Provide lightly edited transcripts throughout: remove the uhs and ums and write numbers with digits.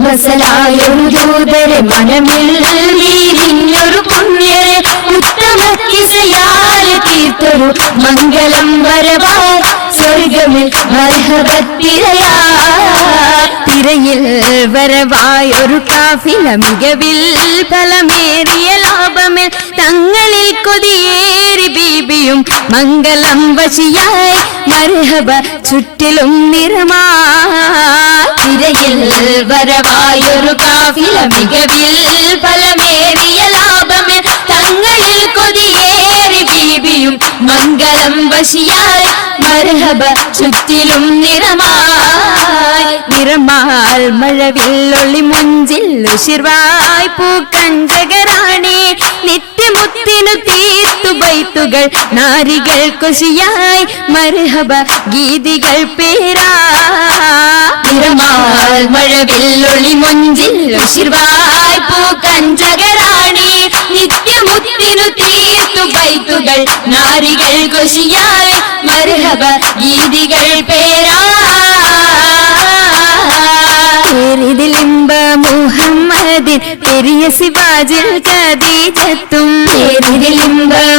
മസലായൊരു ദൂതരെ മനമിൽ നീരിഞ്ഞൊരു പുണ്യരെ ഉത്തമ കിസയാൽ തീർത്തൊരു മംഗളം വരവായി സ്വർഗമിൽ തിരയിൽ വരവായൊരു കാഫില മികവിൽ ഫലമേറിയ ലാഭമേൽ തങ്ങളിൽ കൊതിയേറി ബീബിയും മംഗളം വശിയായി മർഹബ ചുറ്റിലും നിറമായി തിരയിൽ വരവായൊരു കാഫില മികവിൽ ഫലമേറിയ ലാഭമേൽ തങ്ങളിൽ കൊതിയേറി ബീബിയും മംഗളം വശിയായി മർഹബ ചുറ്റിലും നിറമായി നിറമാൽ മഴവില്ലൊളി മുഞ്ചിൽ ഉശിർവായി പൂക്കഞ്ചകരാണി നിത്യമുത്തിനു തീർത്തു ബൈത്തുകൾ നാരികൾ കൊശിയായി മർഹബ ഗീതികൾ പേരാ നിറമാൽ മഴവില്ലൊളി മുഞ്ചിൽ ഉശിർവായി പൂക്കഞ്ചകരാണി നിത്യമുത്തിനു തീർത്തു ബൈത്തുകൾ നാരികൾ കൊശിയായി മർഹബ ഗീതികൾ പേരാ മുഹമ്മദിൻ പെരിയ സിവാജിൽ ഖദീജത്തും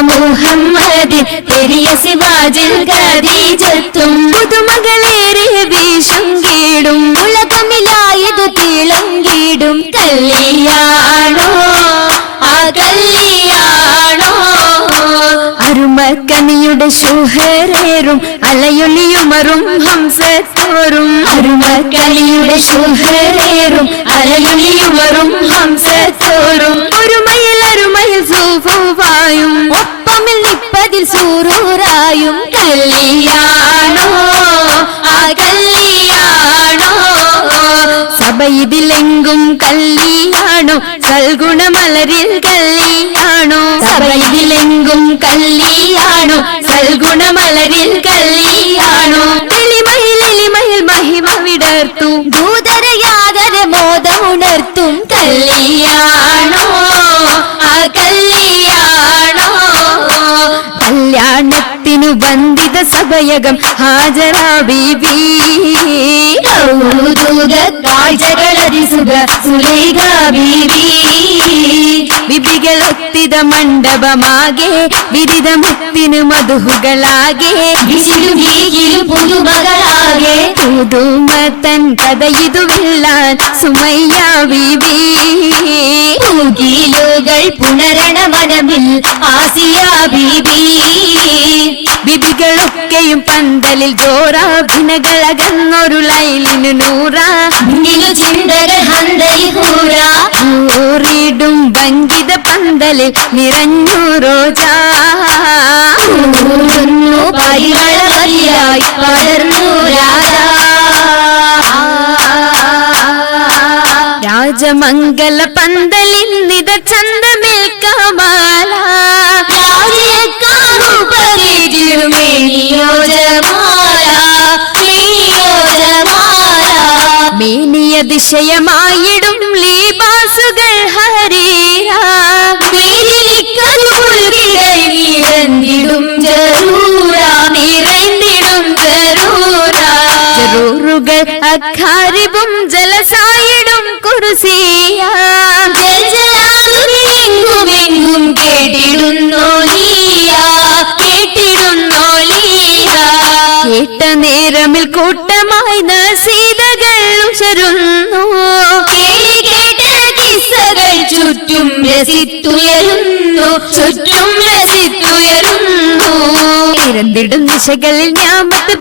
മുഹമ്മദിൻ പെരിയ സിവാജിൽ ഖദീജത്തും പുതുമകളേറിയ വീശും കീടും ഉലകമിലായതു തിളങ്ങിടും കല്യാണോ ആ കല്യാണോ അരുമക്കനിയുടെ ശുഹരേറും അലയൊലിയുമറും ഹംസത്തോറും അരുമക്കനിയുടെ ശുഹരേറും അലയൊലിയുമറും ഹംസത്തോറും ഒരുമയിൽ സൂഫുവായും ഒപ്പമിൽ നിപ്പതിൽ സൂറൂറായും കല്യാണോ ആ കല്യാണോ സഭയിതിലെങ്കും കല്യാണോ സൽഗുണമലരിൽ കല്യാണോ സഭയിതിലെങ്കും കല്യാണോ സൽഗുണമലരിൽ കല്യാണോ തെളിമയിൽ മഹിമ വിടർത്തും ദൂതരയാതര മോദമുണർത്തും കല്യാണോ ആ കല്യാണോ കല്യാണത്തിനു ബന്ധിത സഭയകം ഹാജരാ ബീബി കാഴ്ചകളരിസുക സുലൈഖ ബീബി ബിബികളൊത്തിത മണ്ഡപമാകെ വിരിതമുത്തിനു മധുഹുകളാകെ പുതുമകളാകെ പുതുമത്തൻ കഥയിതുവില്ലാൻ സുമയ്യ ബീബി പൂകിലുകൾ പുണരണ മനമിൽ ആസിയ ബീബി ബിബികളൊക്കെയും പന്തലിൽ ജോറാഭിനകളകന്നൊരു ലൈലിനു നൂറാ ചിന്തകൾ ഹന്തൂറിടും ഭംഗിത പന്തലിൽ നിറഞ്ഞു റോജാ പരിമളമതിയായി പടർന്നു രാജമംഗല പന്തലിൽ നിത ചന്തമിൽ കമാല മേനിയ ദിശയമായിടും ലീബാസുകൾ ഹരീരാ നിറഞ്ഞിടും ജറൂറുകൾ അഖാരിബും ജലസായിടും കുർസിയ എങ്ങും കേട്ട നേരമിൽ കൂട്ടമായി നസീതകൾ ഉശരുന്നു ചുറ്റും രസിത്തുയരുന്നു നിരന്നിടും ദിശകളിൽ ഞാമത്ത്